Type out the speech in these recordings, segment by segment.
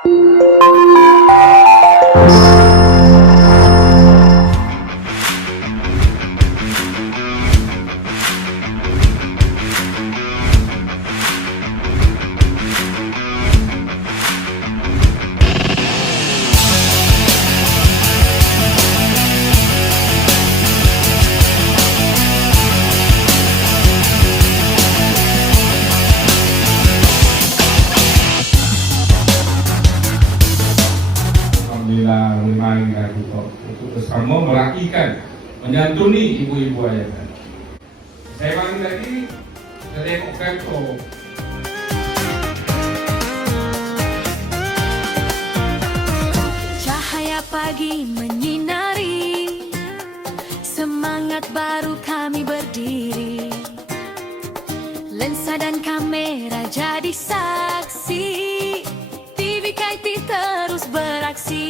Memang untuk bersama meraihkan, menyantuni ibu-ibu ayah. Saya panggil lagi, saya tengokkan cahaya pagi menyinari, semangat baru kami berdiri. Lensa dan kamera jadi saksi, TV KT terus beraksi.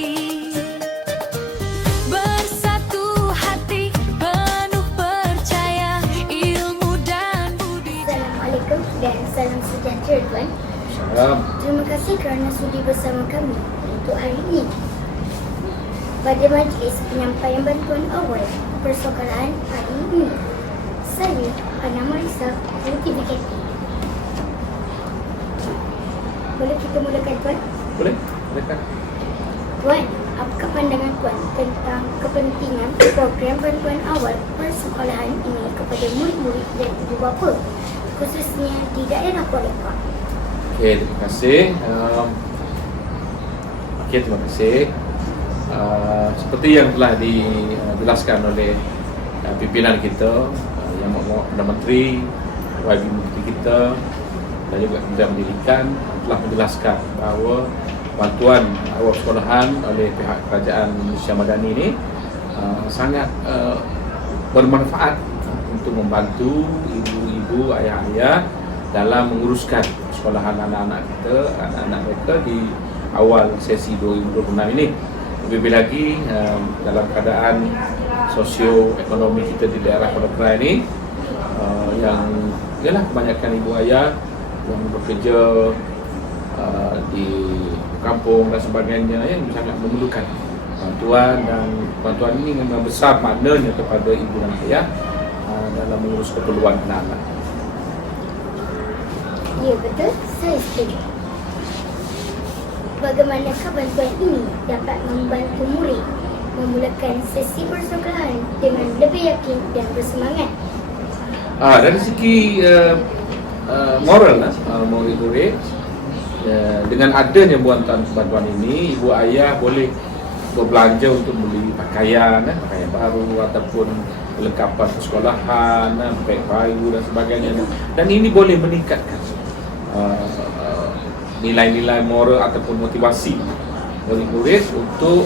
Bersatu hati, penuh percaya, ilmu dan budi. Assalamualaikum dan salam sejahtera Tuan. Salam. Terima kasih kerana sudi bersama kami untuk hari ini. Pada majlis penyampaian bantuan awal persekolahan hari ini, saya Ana Marisa dari TVKT. Boleh kita mulakan Tuan? Boleh? Bolehkan? Tuan, apakah pandangan Tuan tentang kepentingan program bantuan awal persekolahan ini kepada murid-murid dan ibu bapa, khususnya di daerah Kuala Lumpur? Okey, terima kasih. Terima kasih. Seperti yang telah dijelaskan oleh pimpinan kita, Yang Perdana Menteri, YB Menteri kita dan juga Kementerian Pendidikan telah menjelaskan bahawa bantuan awal sekolahan oleh pihak Kerajaan Malaysia Madani ini sangat bermanfaat untuk membantu ibu-ibu, ayah-ayah dalam menguruskan sekolahan anak-anak kita, anak-anak mereka di awal sesi 2026 ini. Lebih lagi dalam keadaan sosio-ekonomi kita di daerah Kuala Lumpur ini, yang ialah kebanyakan ibu ayah yang bekerja di kampung dan sebagainya yang sangat memerlukan bantuan, dan bantuan ini memang besar maknanya kepada ibu dan ayah dalam mengurus keperluan anak-anak. Ya, betul. Saya setuju. Bagaimanakah bantuan ini dapat membantu murid memulakan sesi persekolahan dengan lebih yakin dan bersemangat? Dari segi moral, murid-murid, dengan adanya bantuan ini, ibu ayah boleh berbelanja untuk beli pakaian baru ataupun perlengkapan persekolahan, beg baru dan sebagainya. Dan ini boleh meningkatkan nilai-nilai moral ataupun motivasi murid-murid untuk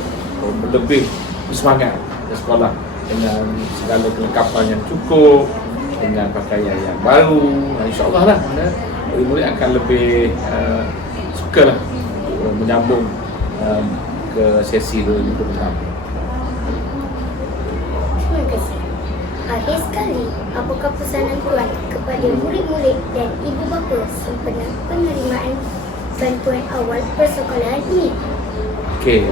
lebih bersemangat ke sekolah dengan segala kelengkapan yang cukup, dengan pakaian yang baru. InsyaAllah lah murid-murid akan lebih suka lah menyambung ke sesi 2026. Terima kasih. Akhir sekali, apakah pesanan Tuan kepada murid-murid dan ibu bapa sempena penerimaan bantuan awal persekolahan ini? Okey,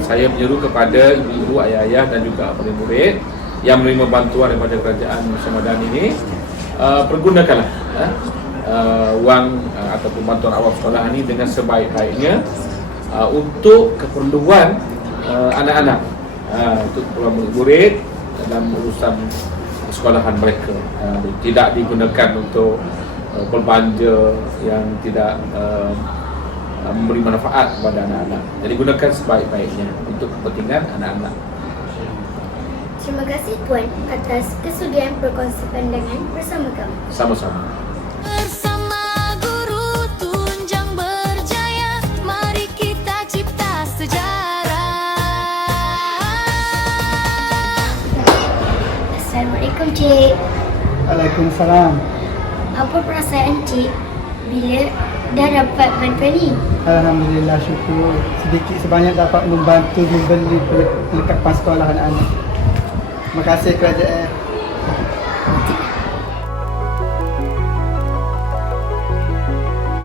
saya menyeru kepada ibu-ibu, ayah-ayah dan juga murid-murid yang menerima bantuan daripada Kerajaan Malaysia Madani ini, pergunakanlah wang ataupun bantuan awal sekolah ini dengan sebaik-baiknya untuk keperluan anak-anak, untuk keperluan murid-murid dalam urusan sekolahan mereka. Tidak digunakan untuk berbelanja yang tidak memberi manfaat kepada anak-anak. Jadi gunakan sebaik-baiknya untuk kepentingan anak-anak. Terima kasih Tuan atas kesudian berkongsi pandangan bersama kami. Sama-sama. Bersama guru tunjang berjaya, mari kita cipta sejarah. Assalamualaikum Cik. Waalaikumsalam. Apa perasaan Cik bila dah dapat bantuan ni? Alhamdulillah, syukur. Sedikit sebanyak dapat membantu membeli perlengkapan sekolah anak-anak. Terima kasih kerajaan.